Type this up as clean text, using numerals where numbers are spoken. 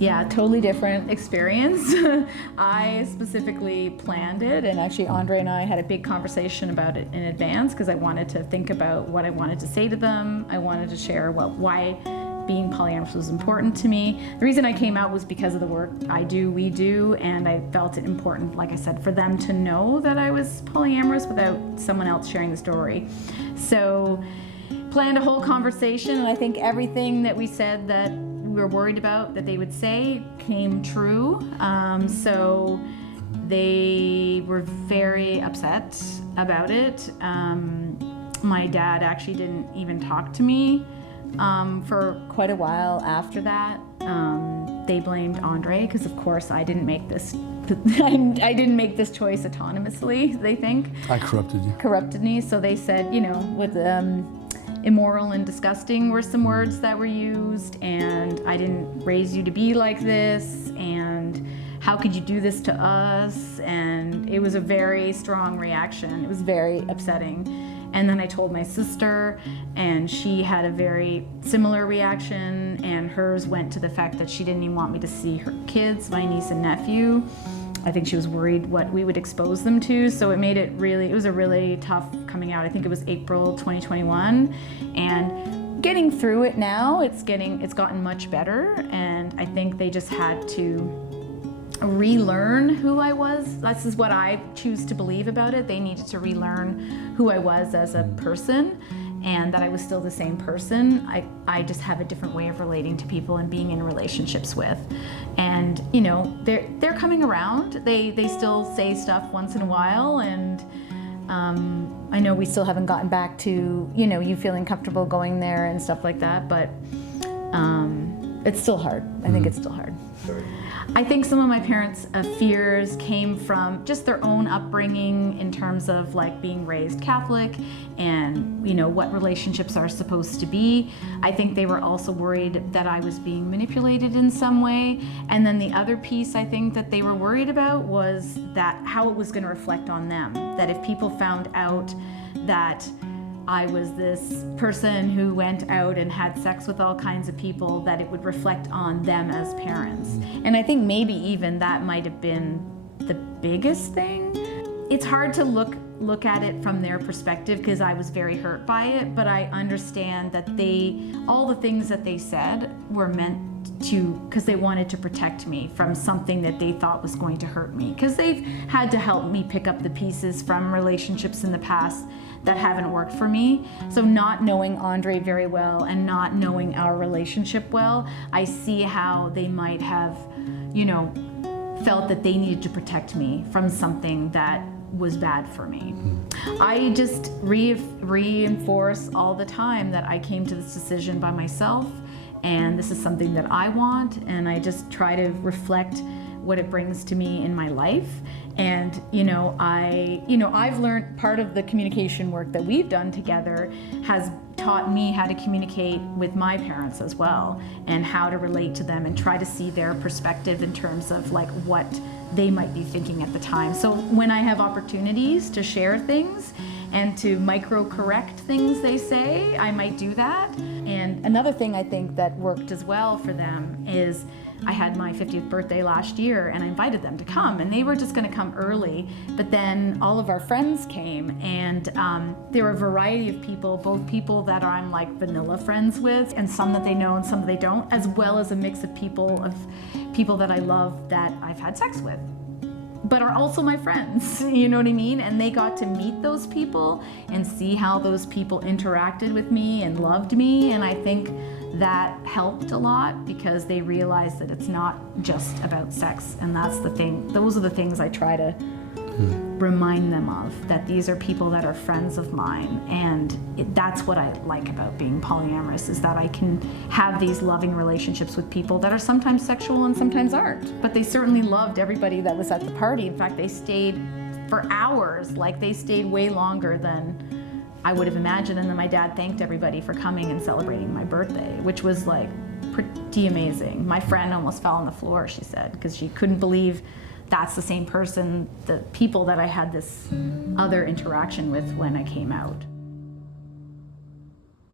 Yeah, totally different experience. I specifically planned it, and actually Andre and I had a big conversation about it in advance because I wanted to think about what I wanted to say to them. I wanted to share why being polyamorous was important to me. The reason I came out was because of the work we do, and I felt it important, like I said, for them to know that I was polyamorous without someone else sharing the story. So, planned a whole conversation, and I think everything that we said that we were worried about that they would say came true. So they were very upset about it. My dad actually didn't even talk to me for quite a while after that. They blamed Andre because, of course, I didn't make this. I didn't make this choice autonomously. They think I corrupted you. Corrupted me. So they said, you know, with immoral and disgusting were some words that were used, and I didn't raise you to be like this, and how could you do this to us? And it was a very strong reaction. It was very upsetting. And then I told my sister, and she had a very similar reaction, and hers went to the fact that she didn't even want me to see her kids, my niece and nephew. I think she was worried what we would expose them to, so it made it was a really tough coming out. I think it was April 2021, and getting through it now, it's gotten much better, and I think they just had to relearn who I was. This is what I choose to believe about it. They needed to relearn who I was as a person, and that I was still the same person. I just have a different way of relating to people and being in relationships with. And you know, they're coming around. They still say stuff once in a while, and I know we still haven't gotten back to, you know, you feeling comfortable going there and stuff like that, but it's still hard. I think it's still hard. I think some of my parents' fears came from just their own upbringing in terms of like being raised Catholic and, you know, what relationships are supposed to be. I think they were also worried that I was being manipulated in some way. And then the other piece I think that they were worried about was that how it was going to reflect on them. That if people found out that I was this person who went out and had sex with all kinds of people, that it would reflect on them as parents. And I think maybe even that might have been the biggest thing. It's hard to look at it from their perspective because I was very hurt by it, but I understand that all the things that they said were meant because they wanted to protect me from something that they thought was going to hurt me, because they've had to help me pick up the pieces from relationships in the past that haven't worked for me. So not knowing Andre very well and not knowing our relationship well, I see how they might have, you know, felt that they needed to protect me from something that was bad for me. I just reinforce all the time that I came to this decision by myself, and this is something that I want, and I just try to reflect what it brings to me in my life. And I've learned part of the communication work that we've done together has taught me how to communicate with my parents as well, and how to relate to them and try to see their perspective in terms of like what they might be thinking at the time. So when I have opportunities to share things and to micro-correct things they say, I might do that. And another thing I think that worked as well for them is I had my 50th birthday last year, and I invited them to come, and they were just going to come early, but then all of our friends came, and there were a variety of people, both people that I'm like vanilla friends with, and some that they know and some that they don't, as well as a mix of people that I love that I've had sex with, but are also my friends, you know what I mean? And they got to meet those people and see how those people interacted with me and loved me, and I think that helped a lot because they realized that it's not just about sex, and that's the thing. Those are the things I try to remind them of, that these are people that are friends of mine, and that's what I like about being polyamorous, is that I can have these loving relationships with people that are sometimes sexual and sometimes aren't. But they certainly loved everybody that was at the party. In fact, they stayed for hours, like they stayed way longer than I would have imagined, and then my dad thanked everybody for coming and celebrating my birthday, which was like pretty amazing. My friend almost fell on the floor, she said, because she couldn't believe that's the same person, the people that I had this other interaction with when I came out.